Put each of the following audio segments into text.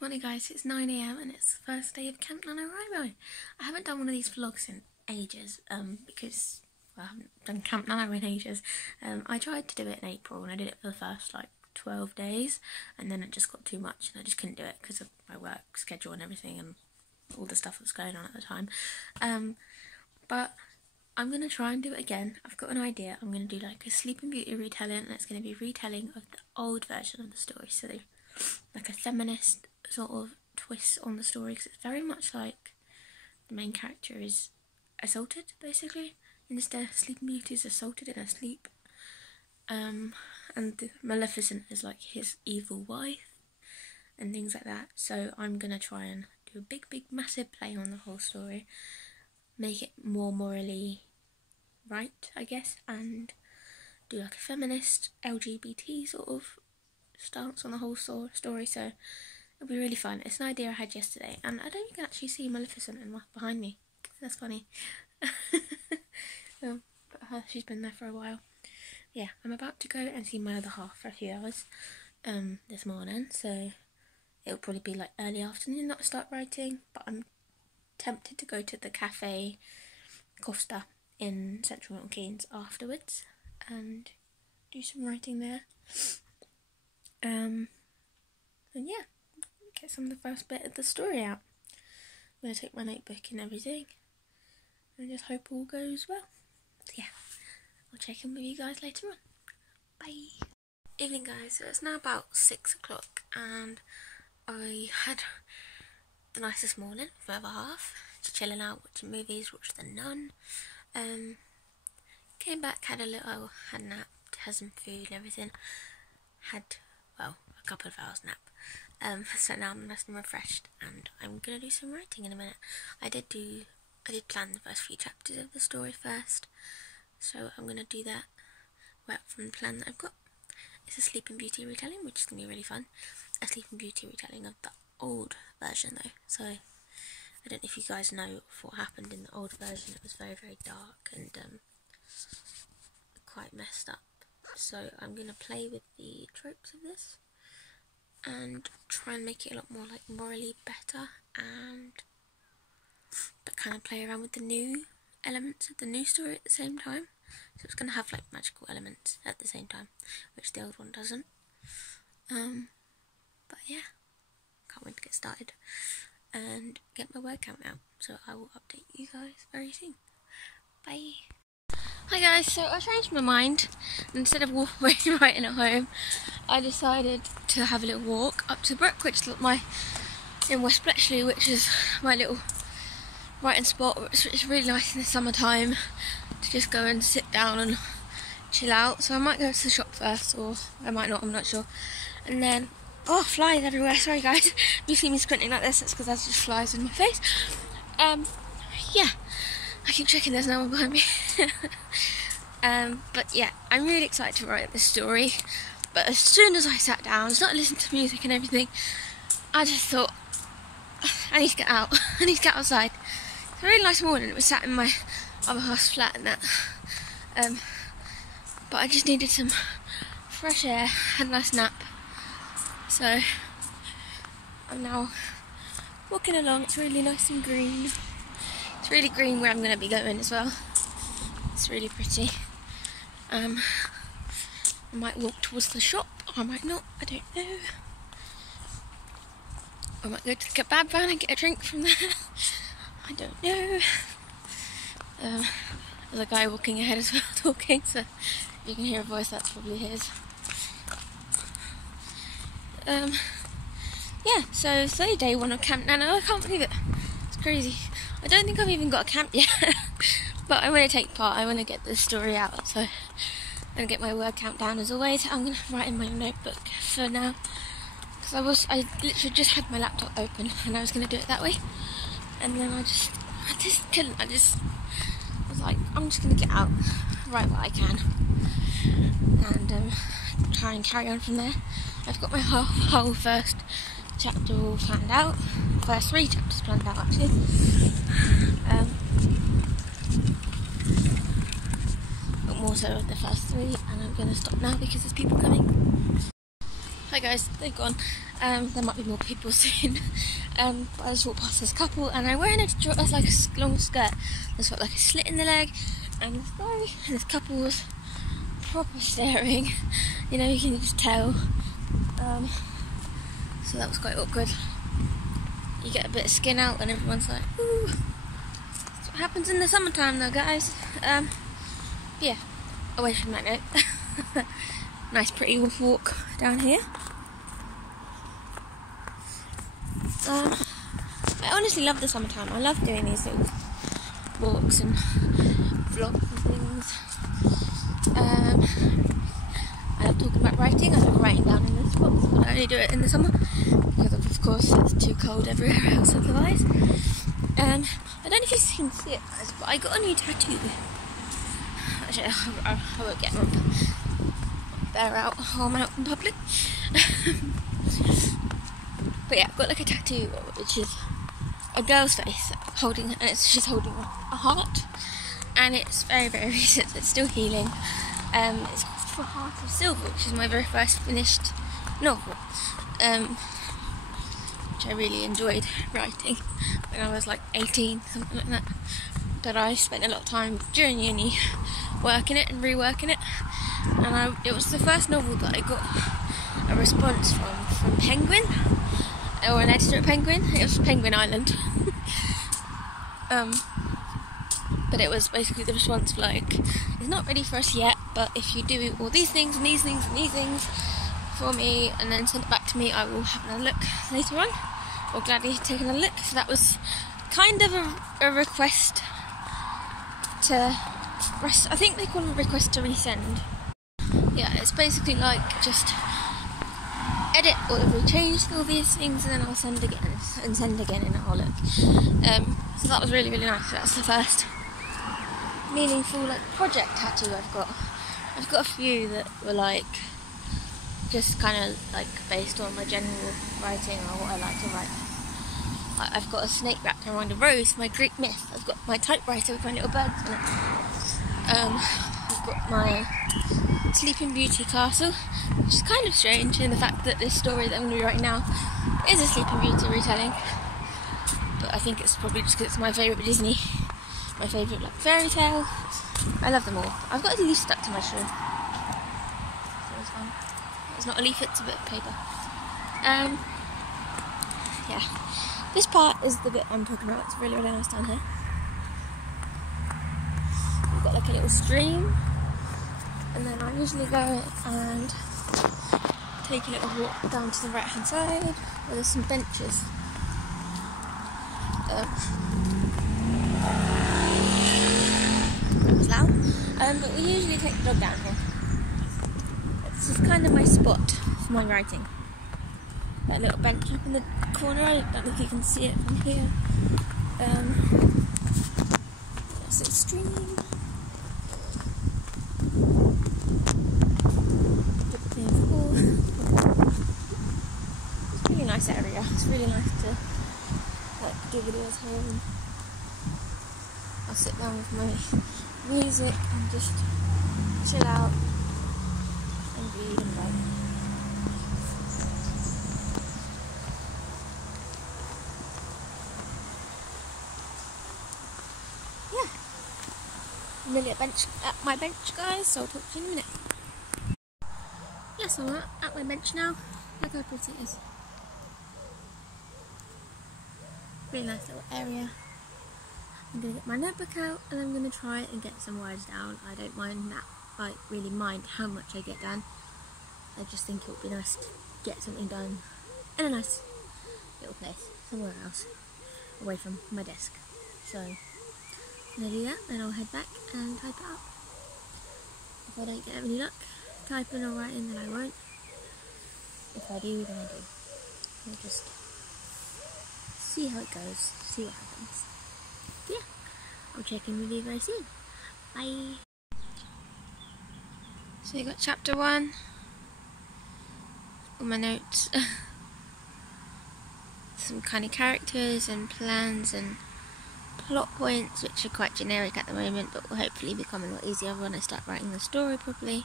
Morning guys, it's 9 AM and it's the first day of Camp Nanowrimo. I haven't done one of these vlogs in ages because I haven't done Camp Nano in ages. I tried to do it in April and I did it for the first like 12 days and then it just got too much and I just couldn't do it because of my work schedule and everything and all the stuff that was going on at the time. But I'm going to try and do it again. I've got an idea. I'm going to do like a Sleeping Beauty retelling and it's going to be retelling of the old version of the story. So like a feminist sort of twist on the story because it's very much like the main character is assaulted basically. Instead, Sleeping Beauty is assaulted in her sleep, and the Maleficent is like his evil wife and things like that. So I'm gonna try and do a big massive play on the whole story, make it more morally right, I guess, and do like a feminist LGBT sort of stance on the whole story. So it'll be really fun. It's an idea I had yesterday, and I don't think you can actually see Maleficent behind me. That's funny. But she's been there for a while. Yeah, I'm about to go and see my other half for a few hours this morning, so it'll probably be like early afternoon that I start writing, but I'm tempted to go to the Cafe Costa in Central Milton Keynes afterwards and do some writing there. And yeah, get some of the first bit of the story out. I'm going to take my notebook and everything and just hope all goes well. So yeah, I'll check in with you guys later on. Bye. Evening guys, so it's now about 6 o'clock and I had the nicest morning with my other half, just chilling out, watching movies, watched The Nun. Came back, had a nap, had some food and everything. Had, well, a couple of hours nap. So now I'm nice and refreshed and I'm gonna do some writing in a minute. I did plan the first few chapters of the story first, so I'm gonna do that right from the plan that I've got. It's a Sleeping Beauty retelling, which is gonna be really fun. A Sleeping Beauty retelling of the old version though, so I don't know if you guys know what happened in the old version. It was very dark and quite messed up. So I'm gonna play with the tropes of this and try and make it a lot more like morally better, but kind of play around with the new elements of the new story at the same time. So it's going to have like magical elements at the same time, which the old one doesn't. But yeah, can't wait to get started and get my word count out. So I will update you guys very soon. Bye. Hi guys, so I changed my mind. Instead of writing at home, I decided to have a little walk up to the brook, which is in West Bletchley, which is my little writing spot. It's really nice in the summertime to just go and sit down and chill out. So I might go to the shop first, or I might not, I'm not sure. And then, oh, flies everywhere, sorry guys. If you see me squinting like this, it's because there's just flies in my face. Yeah, I keep checking there's no one behind me. But yeah, I'm really excited to write this story. But as soon as I sat down, started listening to music and everything, I just thought, I need to get out. I need to get outside. It's a really nice morning. It was sat in my other half's flat and that. But I just needed some fresh air, had a nice nap. So I'm now walking along. It's really nice and green. It's really green where I'm going to be going as well. It's really pretty. I might walk towards the shop, or I might not, I don't know. I might go to the kebab van and get a drink from there. I don't know. There's a guy walking ahead as well, talking, so if you can hear a voice, that's probably his. Yeah, so it's day one of Camp Nano. I can't believe it. It's crazy. I don't think I've even got a camp yet. But I want to take part. I want to get this story out. So I'm going to get my word count down as always. I'm going to write in my notebook for now. Because I literally just had my laptop open and I was going to do it that way. And then I just couldn't. I was like, I'm just going to get out, write what I can. And try and carry on from there. I've got my whole first chapter all planned out. First 3 chapters planned out actually. But more so of the first 3, and I'm going to stop now because there's people coming. Hi guys, they've gone. There might be more people soon. But I just walked past this couple, and I'm wearing like a long skirt. There's got like a slit in the leg, and this guy and this couple was proper staring. You know, you can just tell. So that was quite awkward. You get a bit of skin out, and everyone's like, "Ooh." That's what happens in the summertime, though, guys. Yeah. Away from that note. Nice, pretty walk down here. I honestly love the summertime. I love doing these little walks and vlogs and things. I love talking about writing. I love writing down in this box, but I only do it in the summer because of course it's too cold everywhere else otherwise. I don't know if you can see it, guys, but I got a new tattoo. Actually, I won't get them there out while I'm out in public. But yeah, I've got like a tattoo which is a girl's face holding, and she's holding a heart, and it's very, very recent. It's still healing. It's called Heart of Silver, which is my very first finished novel, which I really enjoyed writing when I was like 18, something like that. But I spent a lot of time during uni working it and reworking it, and it was the first novel that I got a response from Penguin, or an editor at Penguin. It was Penguin Island. But it was basically the response like, it's not ready for us yet, but if you do all these things and these things and these things for me and then send it back to me, I will have another look later on, or gladly take another look. So that was kind of a request to, I think they call it a request to resend. Yeah, it's basically like just edit or change all these things and then I'll send again and send again and I'll look. So that was really, really nice. That's the first meaningful like project tattoo I've got. I've got a few that were like just kind of like based on my general writing or what I like to write. I've got a snake wrapped around a rose, my Greek myth. I've got my typewriter with my little birds in it. I've got my Sleeping Beauty castle, which is kind of strange in the fact that this story that I'm going to be writing now is a Sleeping Beauty retelling. But I think it's probably just because it's my favourite Disney, my favourite like fairy tale. I love them all. I've got a leaf stuck to my shoe, so it's fun. It's not a leaf, it's a bit of paper. Yeah, this part is the bit I'm talking about. It's really, really nice down here. We've got like a little stream, and then I usually go and take a little walk down to the right hand side where there's some benches. It's loud, but we usually take the dog down here. This is kind of my spot for my writing. That little bench up in the corner, I don't know if you can see it from here. There's a stream. It's a really nice area. It's really nice to like do videos here, and I'll sit down with my music and just chill out and read and write. Yeah, I'm really at my bench, guys, so I'll talk to you in a minute. Yes, I'm at my bench now. Look how pretty it is. Really nice little area. I'm going to get my notebook out and I'm going to try and get some words down. I don't mind that, I really mind how much I get done. I just think it would be nice to get something done in a nice little place, somewhere else, away from my desk. So, I'm going to do that, then I'll head back and type it up. If I don't get any luck typing or writing, then I won't. If I do, then I do. We'll just see how it goes, see what happens. Yeah, I'll check in with you very soon. Bye. So you got chapter 1, all my notes, some kind of characters and plans and plot points, which are quite generic at the moment, but will hopefully become a lot easier when I start writing the story properly.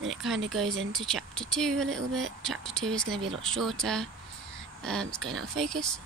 Then it kind of goes into chapter 2 a little bit. Chapter 2 is going to be a lot shorter. It's going out of focus.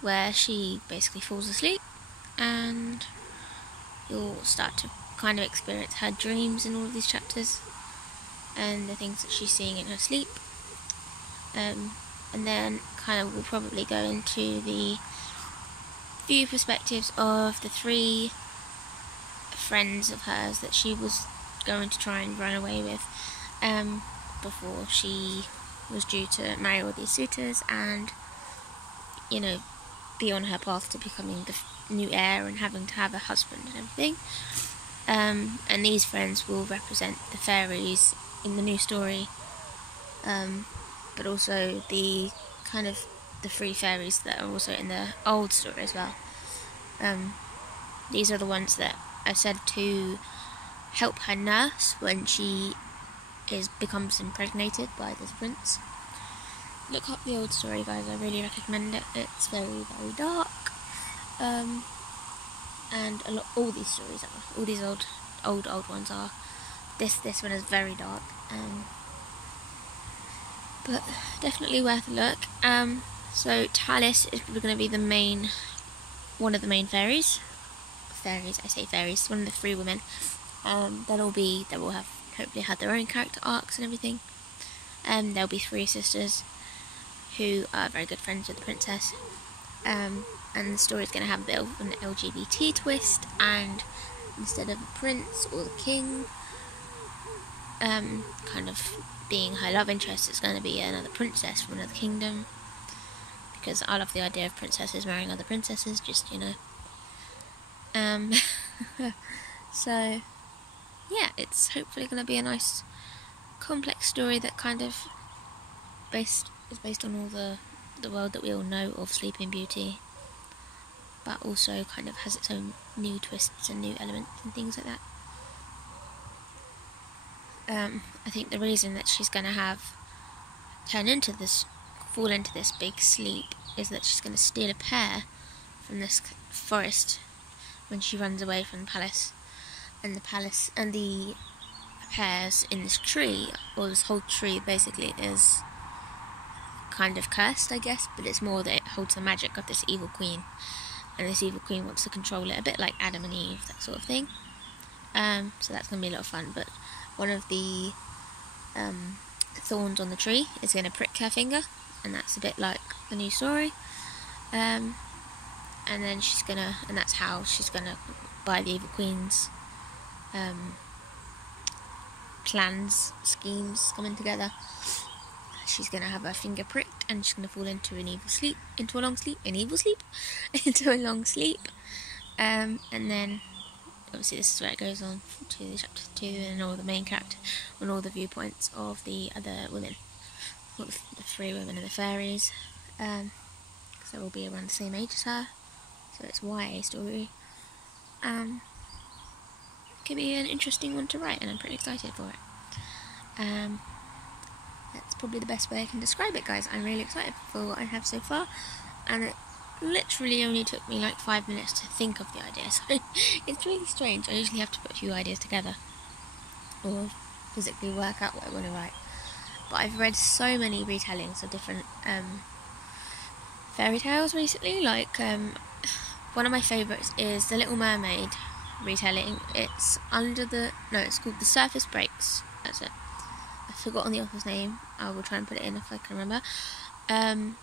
Where she basically falls asleep, and you'll start to kind of experience her dreams in all of these chapters and the things that she's seeing in her sleep. And then kind of we'll probably go into the view perspectives of the 3 friends of hers that she was going to try and run away with before she was due to marry all these suitors and, you know, be on her path to becoming the new heir and having to have a husband and everything. And these friends will represent the fairies in the new story, but also the kind of the 3 fairies that are also in the old story as well. These are the ones that are said to help her nurse when she becomes impregnated by this prince. Look up the old story, guys. I really recommend it. It's very, very dark. And all these stories are. All these old ones are. This one is very dark. But definitely worth a look. So Talis is probably going to be one of the main fairies. I say fairies. One of the 3 women. They will have hopefully had their own character arcs and everything. There'll be 3 sisters who are very good friends with the princess, and the story's going to have a bit of an LGBT twist, and instead of a prince or the king kind of being her love interest, it's going to be another princess from another kingdom, because I love the idea of princesses marrying other princesses, just, you know. So yeah, it's hopefully going to be a nice complex story that kind of is based on all the world that we all know of Sleeping Beauty, but also kind of has its own new twists and new elements and things like that. I think the reason that she's going to fall into this big sleep is that she's going to steal a pear from this forest when she runs away from the palace, and the pears in this tree, or this whole tree basically, is kind of cursed, I guess, but it's more that it holds the magic of this evil queen, and this evil queen wants to control it, a bit like Adam and Eve, that sort of thing. So that's going to be a lot of fun, but one of the thorns on the tree is going to prick her finger, and that's a bit like the new story. And that's how she's gonna, by the evil queen's plans, schemes coming together, she's gonna have her finger pricked, and she's gonna fall into a long sleep, and then obviously this is where it goes on to chapter 2 and all the main character and all the viewpoints of the other women, the 3 women and the fairies, because they will be around the same age as her, so it's YA story. Could be an interesting one to write, and I'm pretty excited for it. That's probably the best way I can describe it, guys. I'm really excited for what I have so far, and it literally only took me like 5 minutes to think of the idea, so it's really strange. I usually have to put a few ideas together or physically work out what I want to write, but I've read so many retellings of different fairy tales recently. Like one of my favourites is The Little Mermaid retelling. It's called The Surface Breaks. That's it. I've forgotten the author's name. I will try and put it in if I can remember. And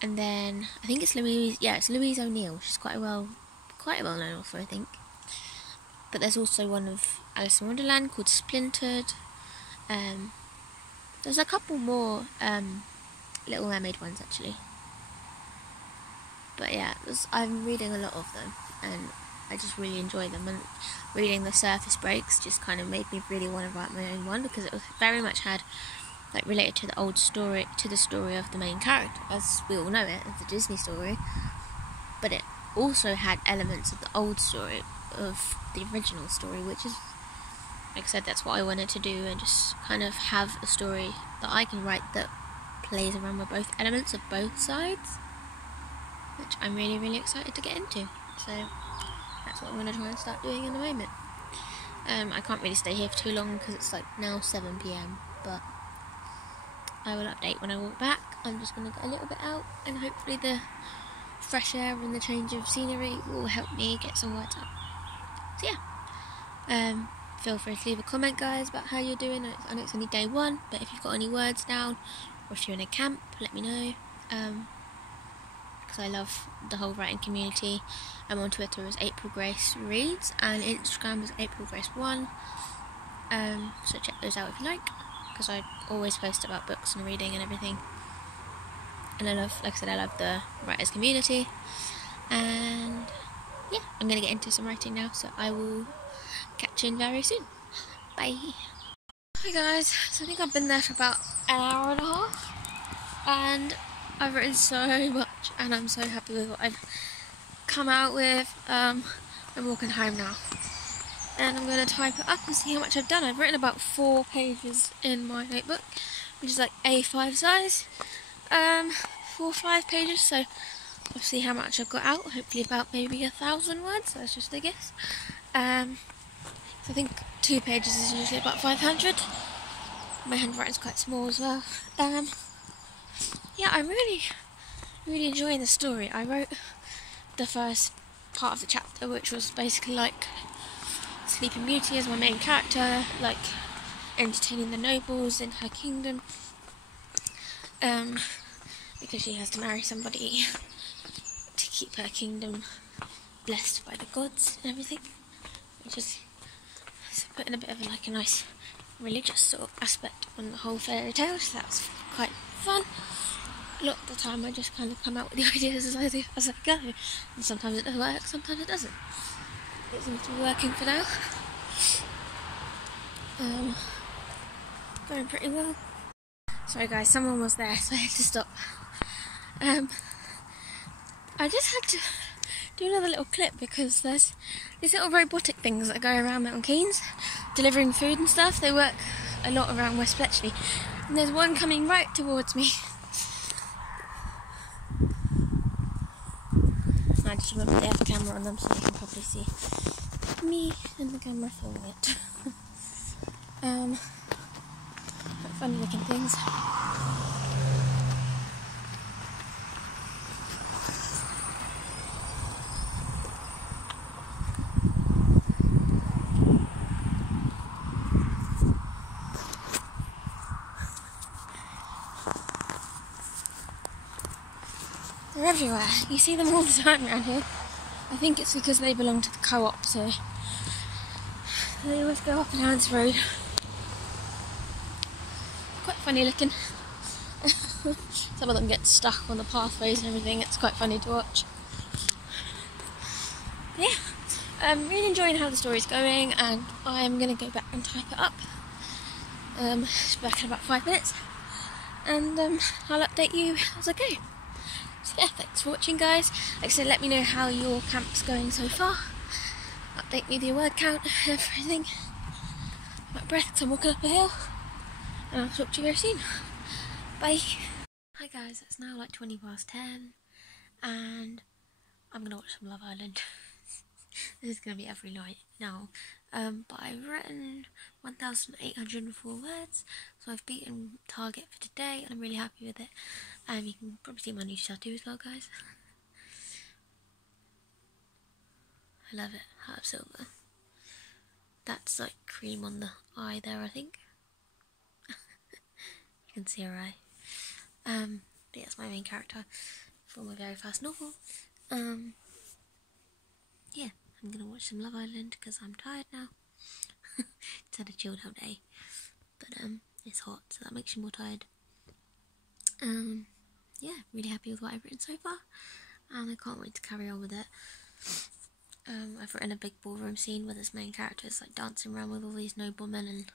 then I think it's Louise. Yeah, it's Louise O'Neill. She's quite a well-known author, I think. But there's also one of Alice in Wonderland called Splintered. There's a couple more Little Mermaid ones actually. But yeah, I'm reading a lot of them, and I just really enjoy them. And reading The Surface Breaks just kind of made me really want to write my own one, because it was very much related to the old story, to the story of the main character, as we all know it, as the Disney story. But it also had elements of the old story, of the original story, which is, like I said, that's what I wanted to do, and just kind of have a story that I can write that plays around with both elements of both sides, which I'm really, really excited to get into. So that's what I'm going to try and start doing in a moment. I can't really stay here for too long because it's like now 7 PM, but I will update when I walk back. I'm just going to get a little bit out, and hopefully the fresh air and the change of scenery will help me get some words out. So yeah, feel free to leave a comment, guys, about how you're doing. I know it's only day 1, but if you've got any words down, or if you're in a camp, let me know. Because I love the whole writing community. I'm on Twitter as April Grace Reads, and Instagram is April Grace 1. So check those out if you like, because I always post about books and reading and everything. And I love, like I said, I love the writers community. And yeah, I'm going to get into some writing now, so I will catch you in very soon. Bye. Hi guys, so I think I've been there for about an hour and a half, and I've written so much, and I'm so happy with what I've come out with. I'm walking home now, and I'm going to type it up and see how much I've done. I've written about 4 pages in my notebook, which is like A5 size, 4 or 5 pages, so I'll see how much I've got out. Hopefully about maybe 1,000 words, that's just a guess. So I think 2 pages is usually about 500. My handwriting's quite small as well. Yeah, I'm really enjoying the story. I wrote the first part of the chapter, which was basically like Sleeping Beauty as my main character, like entertaining the nobles in her kingdom, because she has to marry somebody to keep her kingdom blessed by the gods and everything, which is putting a bit of a nice religious sort of aspect on the whole fairy tale, so that's quite fun. A lot of the time I just kind of come out with the ideas as I go, and sometimes it does work, sometimes it doesn't. It seems to be working for now. Going pretty well. Sorry guys, someone was there, so I had to stop. I just had to do another little clip because there's these little robotic things that go around Milton Keynes delivering food and stuff. They work a lot around West Bletchley, and there's one coming right towards me. I just remember they have a camera on them, so you can probably see me and the camera filming it. Quite funny looking things. They're everywhere. You see them all the time around here. I think it's because they belong to the co-op, so they always go up and down this road. Quite funny looking. Some of them get stuck on the pathways and everything. It's quite funny to watch. Yeah, I'm really enjoying how the story's going, and I'm going to go back and type it up. It's back in about 5 minutes, and I'll update you as I go. So yeah, thanks for watching guys. Like I said, let me know how your camp's going so far. Update me with your word count, everything. I'm out of breath because I'm walking up a hill. And I'll talk to you very soon. Bye. Hi guys, it's now like 10:20, and I'm going to watch some Love Island. This is going to be every night now. But I've written 1,804 words, so I've beaten target for today, and I'm really happy with it. You can probably see my new tattoo as well, guys. I love it, Heart of Silver. That's like cream on the eye there, I think. You can see her eye. But yeah, it's my main character for my very first novel. Yeah, I'm gonna watch some Love Island because I'm tired now. It's had a chilled out day, but it's hot, so that makes you more tired. Yeah, really happy with what I've written so far, and I can't wait to carry on with it. I've written a big ballroom scene where this main character is like dancing around with all these noblemen and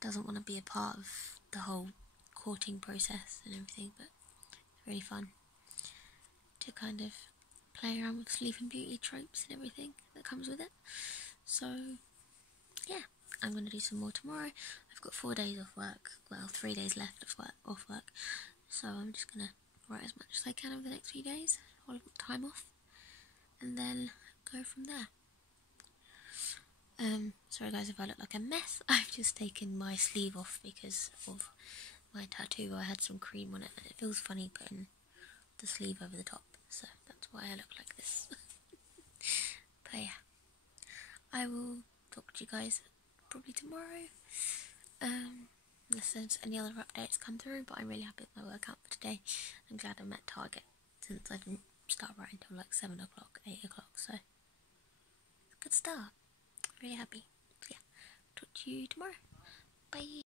doesn't want to be a part of the whole courting process and everything, but it's really fun to kind of play around with Sleeping Beauty tropes and everything that comes with it. So yeah, I'm going to do some more tomorrow. I've got 4 days off work, well 3 days left of off work, so I'm just going to write as much as I can over the next few days while I've got time off, and then go from there. Sorry guys if I look like a mess. I've just taken my sleeve off because of my tattoo. I had some cream on it and it feels funny putting the sleeve over the top, so that's why I look like this. But yeah, I will talk to you guys probably tomorrow, unless there's any other updates come through, but I'm really happy with my workout for today. I'm glad I met target since I didn't start right until like 7 o'clock, 8 o'clock, so good start. Really happy. So yeah, talk to you tomorrow. Bye.